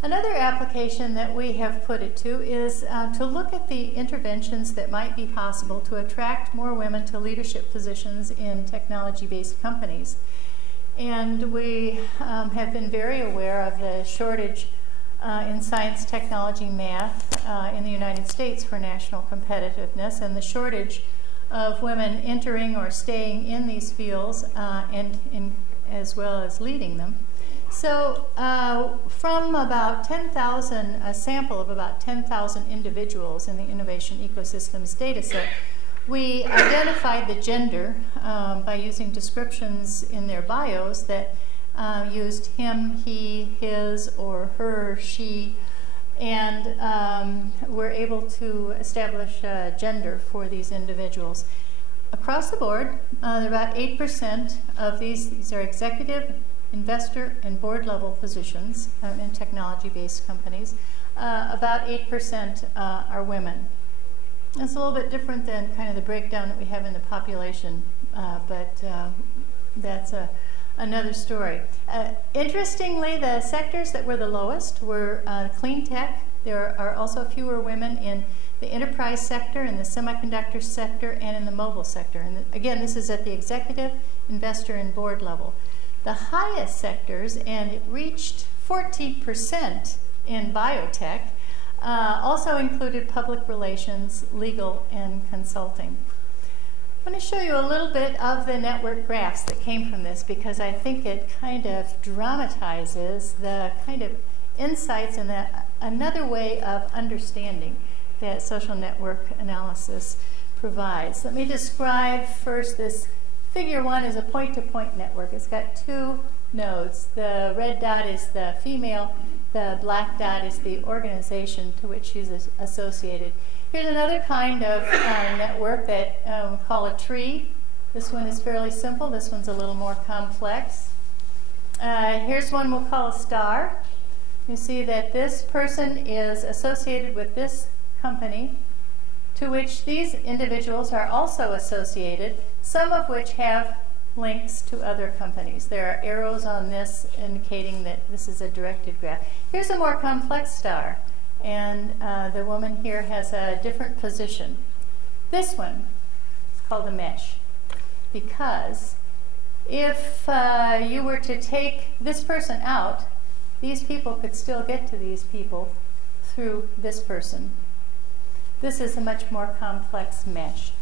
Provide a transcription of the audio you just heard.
Another application that we have put it to is to look at the interventions that might be possible to attract more women to leadership positions in technology-based companies. And we have been very aware of the shortage in science, technology, math in the United States for national competitiveness, and the shortage of women entering or staying in these fields as well as leading them. So from about 10,000, a sample of about 10,000 individuals in the Innovation Ecosystems dataset, we identified the gender by using descriptions in their bios that used him, he, his, or her, she, and we're able to establish gender for these individuals. Across the board, about 8% of these are executive, investor, and board level positions in technology-based companies. About 8% are women. It's a little bit different than kind of the breakdown that we have in the population, but that's another story. Interestingly, the sectors that were the lowest were clean tech. There are also fewer women in the enterprise sector, in the semiconductor sector, and in the mobile sector. And again, this is at the executive, investor, and board level. The highest sectors, and it reached 14% in biotech, also included public relations, legal, and consulting. I want to show you a little bit of the network graphs that came from this, because I think it kind of dramatizes the kind of insights and another way of understanding that social network analysis provides. Let me describe first this. Figure 1 is a point-to-point network. It's got two nodes. The red dot is the female. The black dot is the organization to which she's associated. Here's another kind of network that we call a tree. This one is fairly simple. This one's a little more complex. Here's one we'll call a star. You see that this person is associated with this company, to which these individuals are also associated, some of which have links to other companies. There are arrows on this indicating that this is a directed graph. Here's a more complex star, and the woman here has a different position. This one is called a mesh, because if you were to take this person out, these people could still get to these people through this person. This is a much more complex mesh.